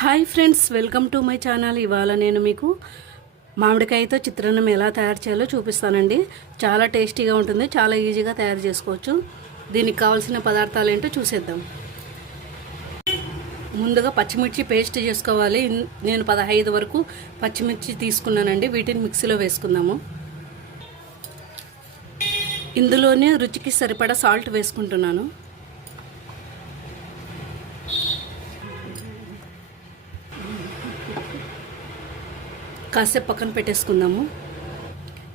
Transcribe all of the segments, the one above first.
Hi friends welcome to my channel. ఇవాళ నేను మీకు మామిడికాయతో చిత్రాన్నం ఎలా తయారు చేయాలో చూపిస్తానండి. చాలా టేస్టీగా ఉంటుంది చాలా ఈజీగా తయారు చేసుకోవచ్చు. దీనికి కావాల్సిన పదార్థాలు ఏంటో చూసేద్దాం. ముందుగా పచ్చిమిర్చి పేస్ట్ చేసుకోవాలి. నేను పదహైదు వరకు పచ్చిమిర్చి తీసుకున్నానండి. వీటిని మిక్సీలో వేసుకుందాము. ఇందులోనే రుచికి సరిపడా సాల్ట్ వేసుకుంటున్నాను. కాసేపు పక్కన పెట్టేసుకుందాము.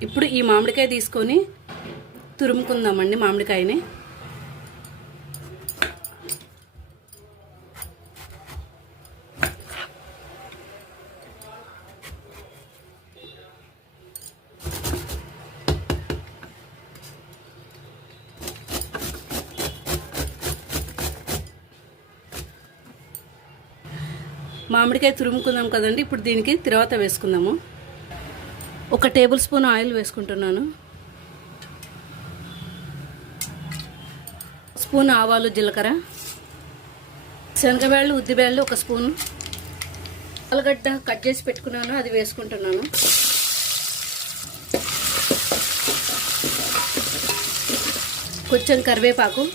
ఇప్పుడు ఈ మామిడికాయ తీసుకొని తురుముకుందామండి మామిడికాయని. మామిడికాయ తురుముకుందాం కదండి. ఇప్పుడు దీనికి తర్వాత వేసుకుందాము. ఒక టేబుల్ స్పూన్ ఆయిల్ వేసుకుంటున్నాను. స్పూన్ ఆవాలు జీలకర్ర. శనగబేళ్ళు ఉద్దిబేళ్ళు ఒక స్పూన్. ఆలుగడ్డ కట్ చేసి పెట్టుకున్నాను అది వేసుకుంటున్నాను. కొంచెం కరివేపాకు.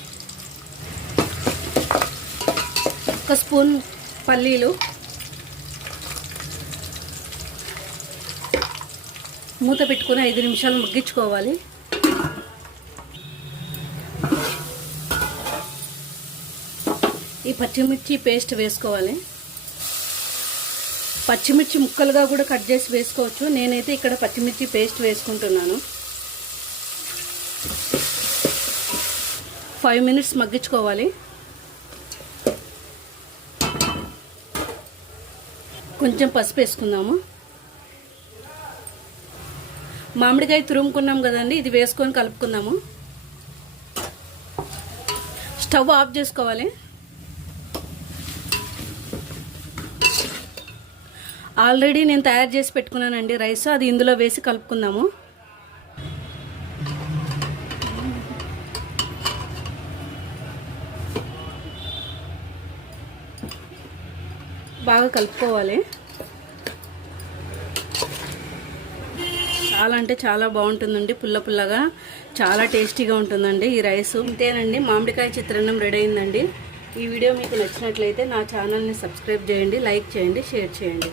ఒక స్పూన్ పల్లీలు. మూత పెట్టుకుని ఐదు నిమిషాలు మగ్గించుకోవాలి. ఈ పచ్చిమిర్చి పేస్ట్ వేసుకోవాలి. పచ్చిమిర్చి ముక్కలుగా కూడా కట్ చేసి వేసుకోవచ్చు. నేనైతే ఇక్కడ పచ్చిమిర్చి పేస్ట్ వేసుకుంటున్నాను. ఫైవ్ మినిట్స్ మగ్గించుకోవాలి. కొంచెం పసుపు వేసుకుందాము. మామిడికాయ తురుముకున్నాం కదండి ఇది వేసుకొని కలుపుకుందాము. స్టవ్ ఆఫ్ చేసుకోవాలి. ఆల్రెడీ నేను తయారు చేసి పెట్టుకున్నానండి రైస్ అది ఇందులో వేసి కలుపుకుందాము. బాగా కలుపుకోవాలి. చాలా అంటే చాలా బాగుంటుందండి పుల్ల పుల్లగా. చాలా టేస్టీగా ఉంటుందండి ఈ రైస్. ఇంతేనండి మామిడికాయ చిత్రాన్నం రెడీ అయిందండి. ఈ వీడియో మీకు నచ్చినట్లయితే నా ఛానల్ని సబ్స్క్రైబ్ చేయండి లైక్ చేయండి షేర్ చేయండి.